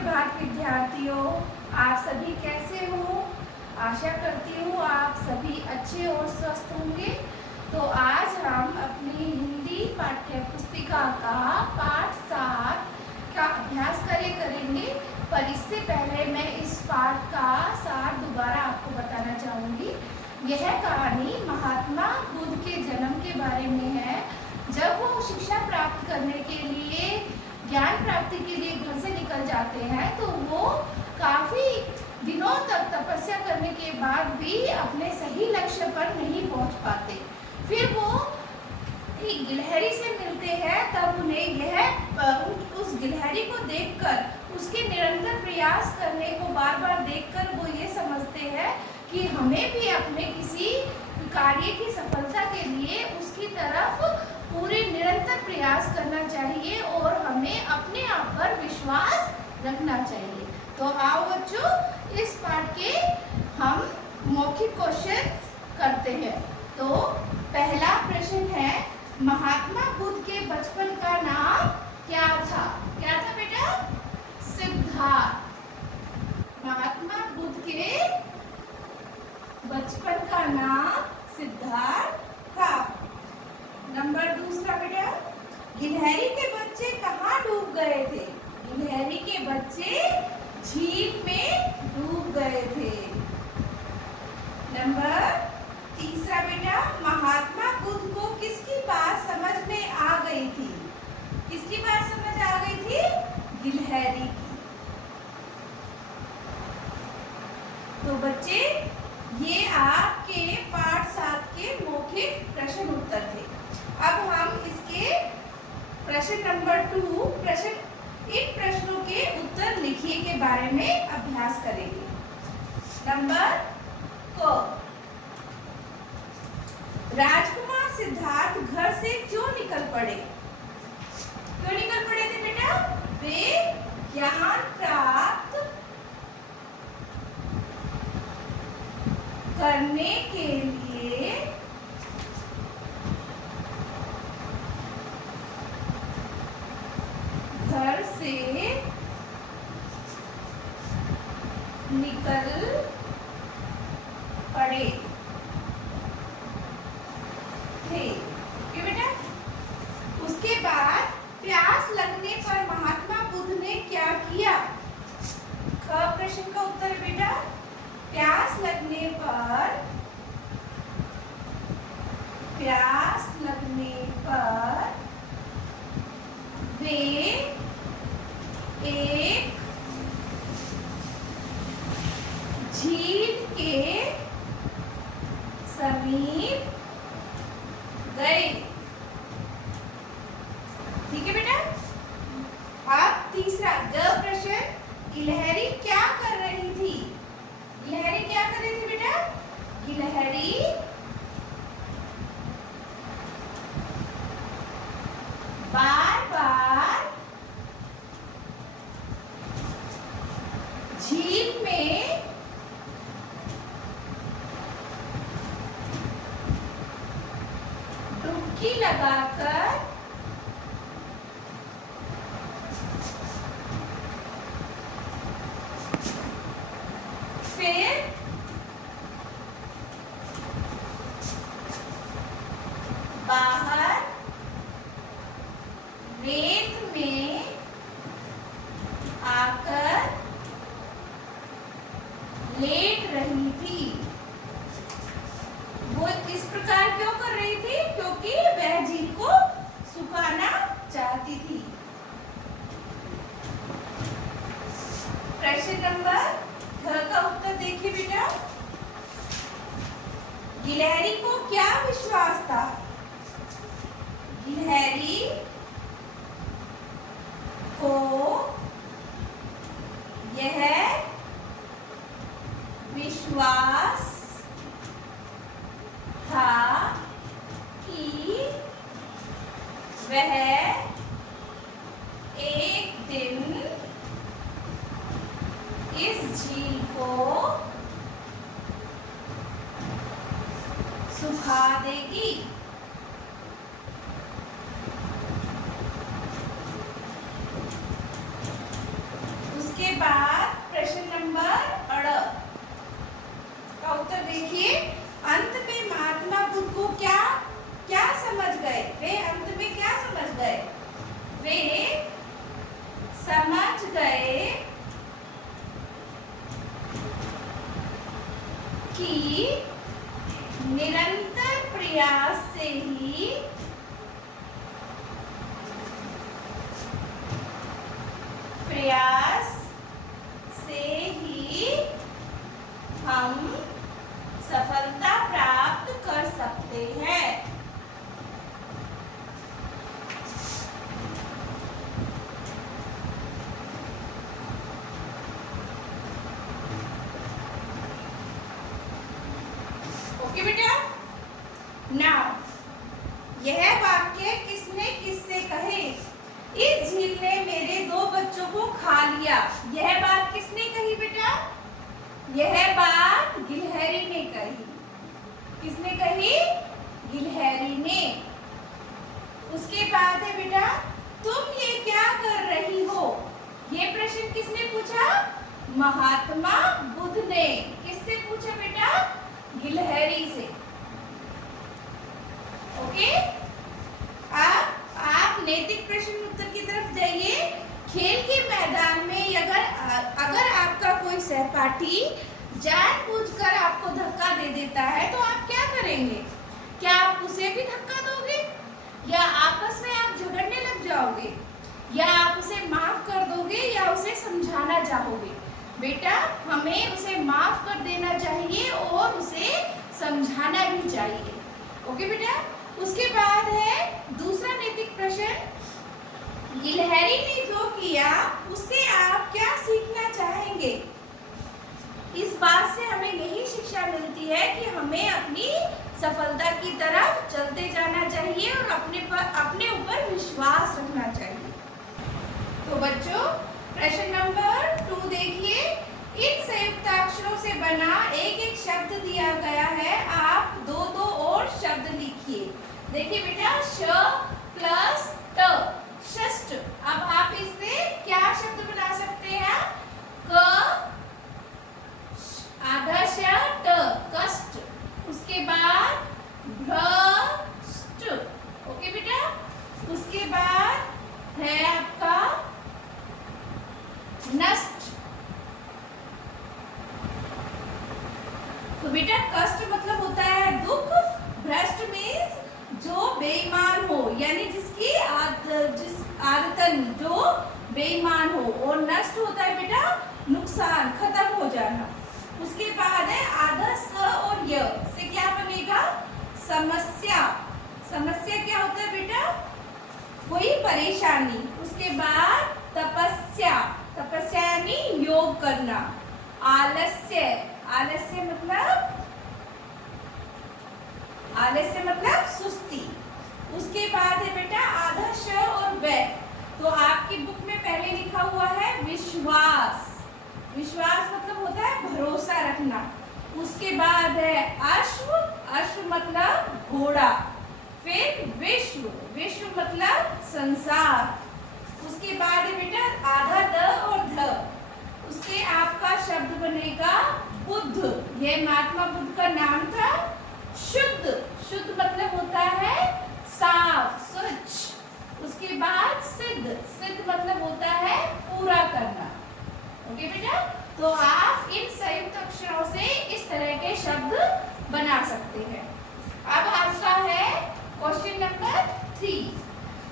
सुप्रभात विद्यार्थियों, आप सभी कैसे हो? आशा करती हूँ आप सभी अच्छे और स्वस्थ होंगे। तो आज हम अपनी हिंदी पाठ्य पुस्तिका का पाठ 7 का अभ्यास करेंगे। पर इससे पहले मैं इस पाठ का सार दोबारा आपको बताना चाहूँगी। यह कहानी महात्मा बुद्ध के जन्म के बारे में है। जब वो शिक्षा प्राप्त करने के लिए, ज्ञान प्राप्ति के लिए घर से निकल जाते हैं तो वो काफ़ी दिनों तक तपस्या करने के बाद भी अपने सही लक्ष्य पर नहीं पहुंच पाते। फिर वो एक गिलहरी से मिलते हैं। तब उन्हें उस गिलहरी को देखकर, उसके निरंतर प्रयास करने को बार बार देखकर वो ये समझते हैं कि हमें भी अपने किसी कार्य की सफलता के लिए उसकी तरफ पूरे निरंतर प्रयास करना चाहिए और हमें अपने आप पर विश्वास रखना चाहिए। तो आओ बच्चों, इस पाठ के हम मौखिक क्वेश्चन करते हैं। तो पहला प्रश्न है, महात्मा बुद्ध के बचपन का नाम क्या था? क्या था बेटा? सिद्धार्थ। महात्मा बुद्ध के बचपन का नाम सिद्धार्थ था। नंबर दूसरा बेटा, गिलहरी के बच्चे कहाँ डूब गए थे? गिलहरी के बच्चे झील में डूब गए थे। नंबर तीसरा बेटा, महात्मा बुद्ध को किसकी बात समझ में आ गई थी? किसकी बात समझ आ गई थी? गिलहरी की। तो बच्चे, ये आपके पाठ 7 के मौखिक प्रश्न उत्तर थे। अब हम इसके प्रश्न नंबर 2, इन प्रश्नों के उत्तर लिखिए के बारे में अभ्यास करेंगे। नंबर क, राजकुमार सिद्धार्थ घर से क्यों निकल पड़े? क्यों निकल पड़े थे बेटा? वे ज्ञान प्राप्त करने के लिए घर से निकल पड़े थे। क्यों बेटा? उसके बाद प्यास लगने पर महात्मा बुद्ध ने क्या किया? ख प्रश्न का उत्तर बेटा, प्यास लगने पर वे एक झील के समीप गए। ठीक है बेटा? अब तीसरा ग प्रश्न, गिलहरी क्या कर रही थी? गिलहरी क्या कर रही थी बेटा? गिलहरी बार बार झील में डुबकी लगाकर फिर बाहर रेत में आकर लेट रही थी। वो इस प्रकार क्यों कर रही थी? क्योंकि वह झील को सुखाना चाहती थी। प्रश्न नंबर घ का उत्तर देखिए बेटा, गिलहरी को क्या विश्वास था? गिलहरी को यह विश्वास था कि वह एक दिन इस झील को सुखा देगी। उसके बाद प्रश्न नंबर 18 का उत्तर देखिए। अंत में महात्मा बुद्ध को क्या क्या समझ गए? वे अंत में क्या समझ गए? वे समझ गए कि निरंतर प्रयास से ही हम सफलता प्राप्त कर सकते हैं। ओके बेटा, नाउ यह वाक्य किसने किससे कहे? इस झील ने मेरे 2 बच्चों को खा लिया। यह बात किसने कही बेटा? यह बात गिलहरी ने कही। किसने कही? गिलहरी ने। उसके बाद है बेटा, तुम ये क्या कर रही हो? ये प्रश्न किसने पूछा? महात्मा बुद्ध ने। किससे पूछा बेटा? गिलहरी से। ओके, आप नैतिक प्रश्न उत्तर की तरफ जाइए। खेल के मैदान में अगर आपका कोई सहपाठी जानबूझकर आपको धक्का दे देता है तो आप क्या करेंगे? क्या आप उसे भी धक्का दोगे, या आपस में आप झगड़ने लग जाओगे, या आप उसे माफ कर दोगे, या उसे समझाना चाहोगे? बेटा, हमें उसे माफ कर देना चाहिए और उसे समझाना भी चाहिए। ओके बेटा, उसके बाद है दूसरा नैतिक प्रश्न। गिलहरी ने जो किया उससे आप क्या सीखना चाहेंगे? इस बात से हमें यही शिक्षा मिलती है कि हमें अपनी सफलता की तरफ चलते जाना चाहिए और अपने ऊपर विश्वास रखना चाहिए। तो बच्चों, प्रश्न नंबर 2 देखिए। इन संयुक्ताक्षरों से बना एक एक शब्द दिया गया है। आप 2-2 और शब्द लिखिए। देखिए बेटा, श प्लस ट, षष्ठ। अब आप इससे क्या शब्द बना सकते हैं? क आधा श ट, कष्ट। उसके बाद भ्रष्ट। ओके बेटा, उसके बाद है आपका नष्ट। तो बेटा, कष्ट मतलब होता है दुख, भ्रष्ट मीन्स जो बेईमान हो, यानी जिसकी आदतन जो बेईमान हो, और नष्ट होता है बेटा नुकसान, खत्म हो जाना। उसके बाद है आधा स और य से क्या बनेगा? समस्या। समस्या क्या होता है बेटा? कोई परेशानी। उसके बाद तपस्या, तपस्या यानी योग करना। आलस्य, आलस्य मतलब सुस्ती। उसके बाद है बेटा आधा श और व। तो आपकी बुक में पहले लिखा हुआ है विश्वास। विश्वास मतलब होता है भरोसा रखना। उसके बाद है अश्व, अश्व मतलब घोड़ा। फिर विश्व, विश्व मतलब संसार। उसके बाद है बेटा आधा द और ध। उससे आपका शब्द बनेगा बुद्ध। यह महात्मा बुद्ध का नाम था। शुद्ध, शुद्ध मतलब होता है साफ, स्वच्छ। उसके बाद सिद्ध, सिद्ध मतलब होता है पूरा करना। ओके बेटा, तो आप इन संयुक्त अक्षरों से इस तरह के शब्द बना सकते हैं। अब आपका है क्वेश्चन नंबर 3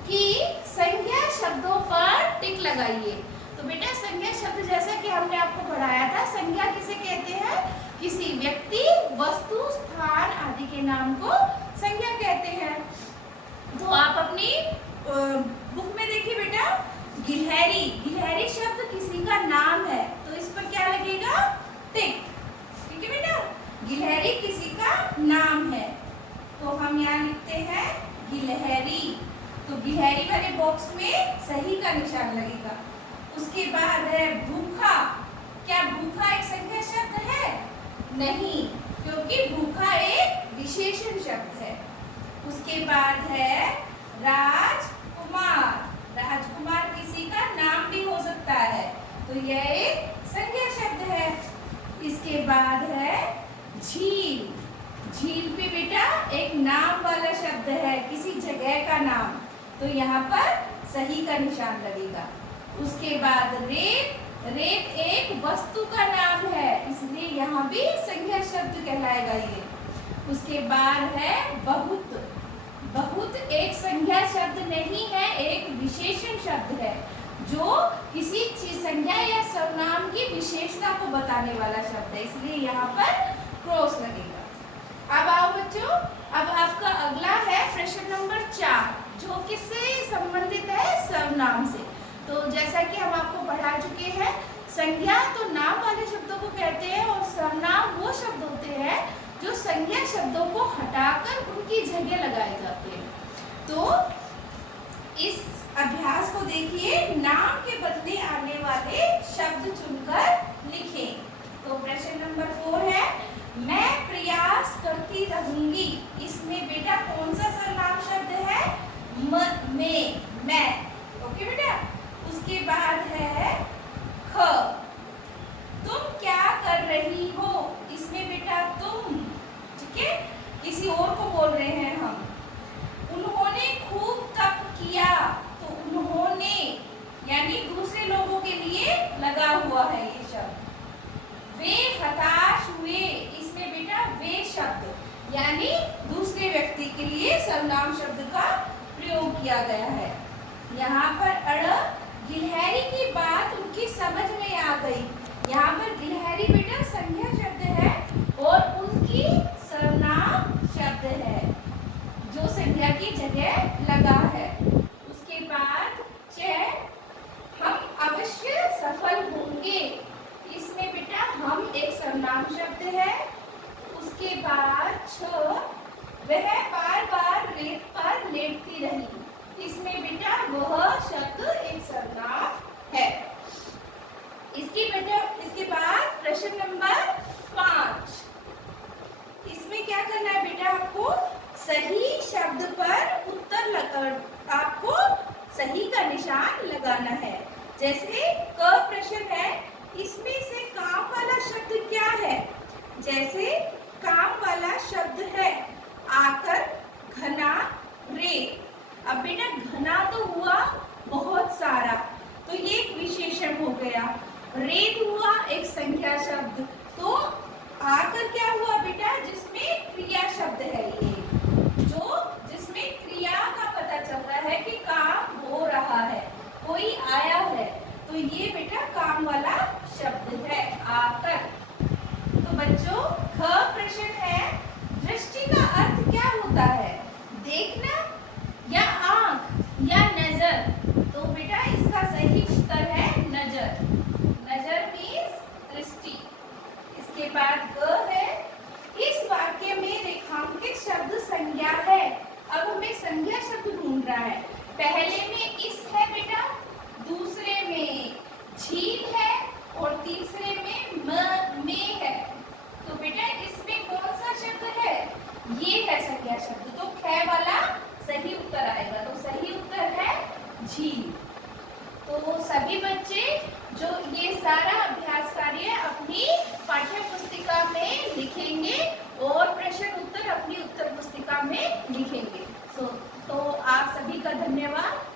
कि संज्ञा शब्दों पर टिक लगाइए। तो बेटा, संज्ञा शब्द जैसा कि हमने आपको पढ़ाया था, संज्ञा किसे कहते हैं? किसी व्यक्ति, वस्तु, स्थान आदि के नाम को संज्ञा कहते हैं। तो आप अपनी बुक में देखिए बेटा, गिलहरी, गिलहरी शब्द किसी का नाम है, तो इस पर क्या लगेगा? टिक। ठीक है बेटा, गिलहरी किसी का नाम है, तो हम यहाँ लिखते हैं गिलहरी। तो गिलहरी वाले बॉक्स में सही का निशान लगेगा। उसके बाद है भूखा। क्या भूखा एक संज्ञा शब्द है? नहीं, क्योंकि भूखा एक विशेषण शब्द है। उसके बाद है राजकुमार। राजकुमार किसी का नाम भी हो सकता है, तो यह एक संज्ञा शब्द है। इसके बाद है झील। झील भी बेटा एक नाम वाला शब्द है, किसी जगह का नाम, तो यहाँ पर सही का निशान लगेगा। उसके बाद रेत। रेत एक वस्तु का नाम है, इसलिए यहाँ भी संज्ञा शब्द कहलाएगा ये। उसके बाद है बहुत। बहुत एक संज्ञा शब्द नहीं है, एक विशेषण शब्द है जो किसी चीज संज्ञा या सर्वनाम की विशेषता को बताने वाला शब्द है, इसलिए यहाँ पर क्रॉस लगेगा। अब आओ बच्चों, अब आपका अगला है प्रश्न नंबर 4, जो किससे संबंधित है? सर्वनाम से। तो जैसा कि हम आपको पढ़ा चुके हैं, संज्ञा तो नाम वाले शब्दों को कहते हैं और सर्वनाम वो शब्द होते हैं जो संज्ञा शब्दों को हटाकर उनकी जगह लगाए जाते हैं। तो इस अभ्यास को देखिए, नाम के बदले आने वाले शब्द चुनकर लिखें। तो प्रश्न नंबर 4 है, मैं प्रयास करती रहूंगी। इसमें बेटा कौन सा सर्वनाम शब्द है? मैं। ओके बेटा। उसके बाद है ख। तुम क्या कर रही हो? इसमें बेटा तुम, ठीक है, किसी और को बोल रहे हैं हम। उन्होंने खूब तप किया, तो उन्होंने यानी दूसरे लोगों के लिए लगा हुआ है ये शब्द। वे हताश हुए। इसमें बेटा वे शब्द यानी दूसरे व्यक्ति के लिए सर्वनाम शब्द का प्रयोग किया गया है। यहाँ पर अड़, गिलहरी की बात उनकी समझ में आ गई। यहाँ पर गिलहरी बेटा संज्ञा शब्द है और उनकी सर्वनाम शब्द है जो संज्ञा की जगह लगा है। उसके बाद च, हम अवश्य सफल होंगे। इसमें बेटा हम एक सर्वनाम शब्द है। उसके बाद छ, वह बार बार रेत पर लेटती रही। इसमें बेटा वह शब्द एक सर्वनाम है। इसके बाद प्रश्न नंबर 5, इसमें क्या करना है बेटा? आपको सही शब्द पर उत्तर आपको सही का निशान लगाना है। जैसे क प्रश्न है, इसमें से काम वाला शब्द क्या है? जैसे काम वाला शब्द है आकर, घना, रेत। अब बेटा घना तो हुआ बहुत सारा, तो ये एक विशेषण हो गया। रेत हुआ एक संख्या शब्द, तो आकर क्या हुआ बेटा? जिसमें क्रिया शब्द है ये, जो जिसमें क्रिया का पता चल रहा है कि काम हो रहा है, कोई आया है, तो ये बेटा काम वाला शब्द है आकर। तो बच्चों ख प्रश्न है, दृष्टि का अर्थ क्या होता है? देखना या आंख या नजर? तो बेटा इसका सही उत्तर है नजर। नजर मीन्स दृष्टि। इसके बाद ग है, इस वाक्य में रेखांकित शब्द संज्ञा है। अब हमें संज्ञा शब्द ढूंढ रहा है। पहले में इस है बेटा, दूसरे में झील है और तीसरे में है। तो बेटा इसमें कौन सा शब्द है? ये है संज्ञा शब्द, तो ख वाला सही उत्तर आएगा। तो सही उत्तर है झील। तो सभी बच्चे जो ये सारा अभ्यास कार्य अपनी पाठ्य पुस्तिका में लिखेंगे और प्रश्न उत्तर अपनी उत्तर पुस्तिका में लिखेंगे। तो आप सभी का धन्यवाद।